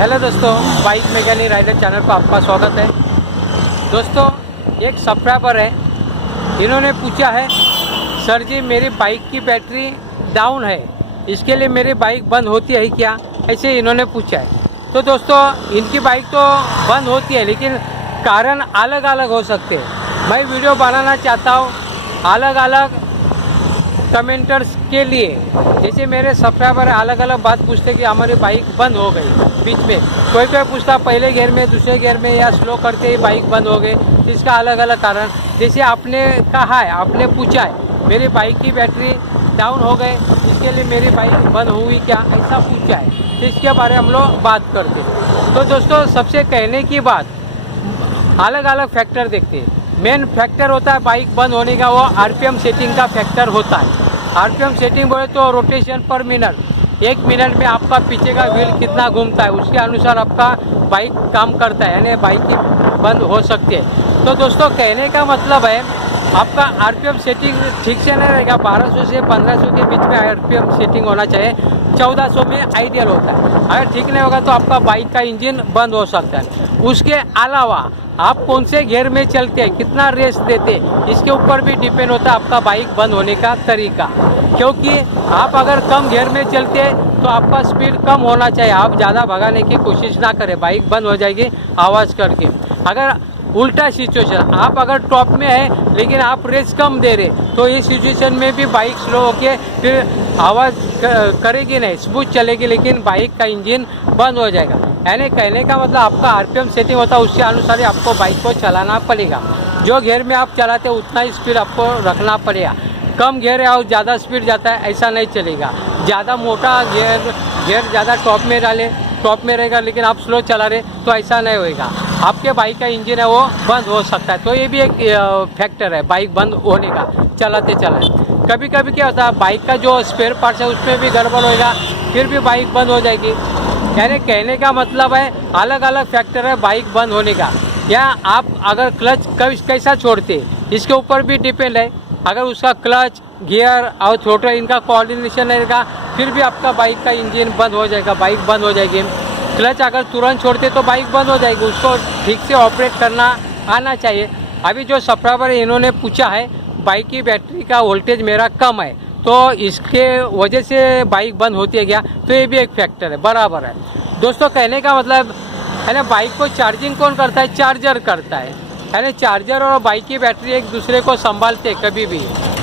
Hello दोस्तों, bike mechanic rider channel पर आपका स्वागत है। दोस्तों, एक सब्सक्राइबर है, इन्होंने पूछा है सर जी मेरी बाइक की बैटरी डाउन है, इसके लिए मेरी बाइक बंद होती है क्या, ऐसे इन्होंने पूछा है। तो दोस्तों, इनकी बाइक तो बंद होती है लेकिन कारण अलग अलग हो सकते हैं। मैं वीडियो बनाना चाहता हूँ अलग अलग कमेंटर्स के लिए। जैसे मेरे सब्सक्राइबर अलग अलग बात पूछते कि हमारी बाइक बंद हो गई बीच में, कोई पूछता पहले गियर में, दूसरे गियर में या स्लो करते ही बाइक बंद हो गई, इसका अलग अलग कारण। जैसे आपने कहा है, आपने पूछा है मेरी बाइक की बैटरी डाउन हो गए, इसके लिए मेरी बाइक बंद हुई क्या, ऐसा पूछा है, तो इसके बारे में हम लोग बात करते हैं। तो दोस्तों, सबसे कहने की बात, अलग अलग फैक्टर देखते हैं। मेन फैक्टर होता है बाइक बंद होने का, वो आरपीएम सेटिंग का फैक्टर होता है। आरपीएम सेटिंग बोले तो रोटेशन पर मिनट, 1 मिनट में आपका पीछे का व्हील कितना घूमता है उसके अनुसार आपका बाइक काम करता है, यानी बाइक की बंद हो सकती है। तो दोस्तों, कहने का मतलब है आपका आरपीएम सेटिंग ठीक से नहीं रहेगा। 1200 से 1500 के बीच में आरपीएम सेटिंग होना चाहिए, 1400 में आइडियल होता है। अगर ठीक नहीं होगा तो आपका बाइक का इंजन बंद हो सकता है। उसके अलावा आप कौन से गियर में चलते हैं, कितना रेस देते हैं, इसके ऊपर भी डिपेंड होता है आपका बाइक बंद होने का तरीका। क्योंकि आप अगर कम गियर में चलते हैं तो आपका स्पीड कम होना चाहिए, आप ज़्यादा भगाने की कोशिश ना करें, बाइक बंद हो जाएगी आवाज़ करके। अगर उल्टा सिचुएशन, आप अगर टॉप में है लेकिन आप रेस कम दे रहे, तो इस सिचुएशन में भी बाइक स्लो होके फिर आवाज़ करेगी नहीं, स्मूथ चलेगी, लेकिन बाइक का इंजन बंद हो जाएगा। यानी कहने का मतलब आपका आरपीएम सेटिंग होता है, उसके अनुसार ही आपको बाइक को चलाना पड़ेगा। जो गियर में आप चलाते हैं उतना ही स्पीड आपको रखना पड़ेगा। कम गियर है और ज़्यादा स्पीड जाता है, ऐसा नहीं चलेगा। ज़्यादा मोटा गियर ज़्यादा टॉप में डाले, टॉप में रहेगा लेकिन आप स्लो चला रहे तो ऐसा नहीं होएगा, आपके बाइक का इंजन है वो बंद हो सकता है। तो ये भी एक फैक्टर है बाइक बंद होने का, चलाते चलाते। कभी कभी क्या होता है, बाइक का जो स्पेयर पार्ट्स है उसमें भी गड़बड़ होएगा, फिर भी बाइक बंद हो जाएगी। यानी कहने का मतलब है अलग अलग फैक्टर है बाइक बंद होने का। या आप अगर क्लच कैसा छोड़ते, इसके ऊपर भी डिपेंड है। अगर उसका क्लच, गियर और थ्रोटल इनका कोऑर्डिनेशन रहेगा, फिर भी आपका बाइक का इंजन बंद हो जाएगा, बाइक बंद हो जाएगी। क्लच अगर तुरंत छोड़ते तो बाइक बंद हो जाएगी, उसको ठीक से ऑपरेट करना आना चाहिए। अभी जो सब्सक्राइबर है इन्होंने पूछा है बाइक की बैटरी का वोल्टेज मेरा कम है, तो इसके वजह से बाइक बंद होती है क्या, तो ये भी एक फैक्टर है, बराबर है। दोस्तों, कहने का मतलब है ना, बाइक को चार्जिंग कौन करता है, चार्जर करता है ना। चार्जर और बाइक की बैटरी एक दूसरे को संभालते हैं। कभी भी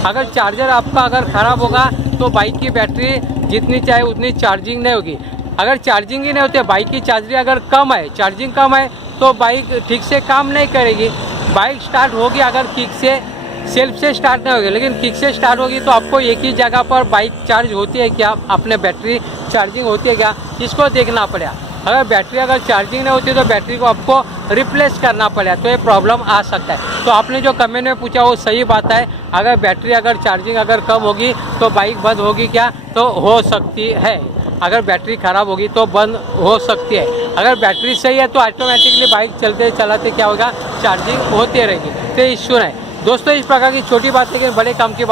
अगर चार्जर आपका अगर ख़राब होगा तो बाइक की बैटरी जितनी चाहे उतनी चार्जिंग नहीं होगी। अगर चार्जिंग ही नहीं होती, बाइक की चार्जिंग अगर कम है, चार्जिंग कम है, तो बाइक ठीक से काम नहीं करेगी। बाइक स्टार्ट होगी अगर किक से, सेल्फ से स्टार्ट नहीं होगी, लेकिन किक से स्टार्ट होगी तो आपको एक ही जगह पर बाइक चार्ज होती है क्या, अपने बैटरी चार्जिंग होती है क्या, इसको देखना पड़ेगा। अगर बैटरी अगर चार्जिंग नहीं होती तो बैटरी को आपको रिप्लेस करना पड़ेगा, तो ये प्रॉब्लम आ सकता है। तो आपने जो कमेंट में पूछा वो सही बात है। अगर बैटरी अगर चार्जिंग अगर कम होगी तो बाइक बंद होगी क्या, तो हो सकती है। अगर बैटरी ख़राब होगी तो बंद हो सकती है। अगर बैटरी सही है तो ऑटोमेटिकली बाइक चलते चलाते क्या होगा, चार्जिंग होती रहेगी, तो इश्यू नहीं। दोस्तों, इस प्रकार की छोटी बात लेकिन बड़े काम की बात।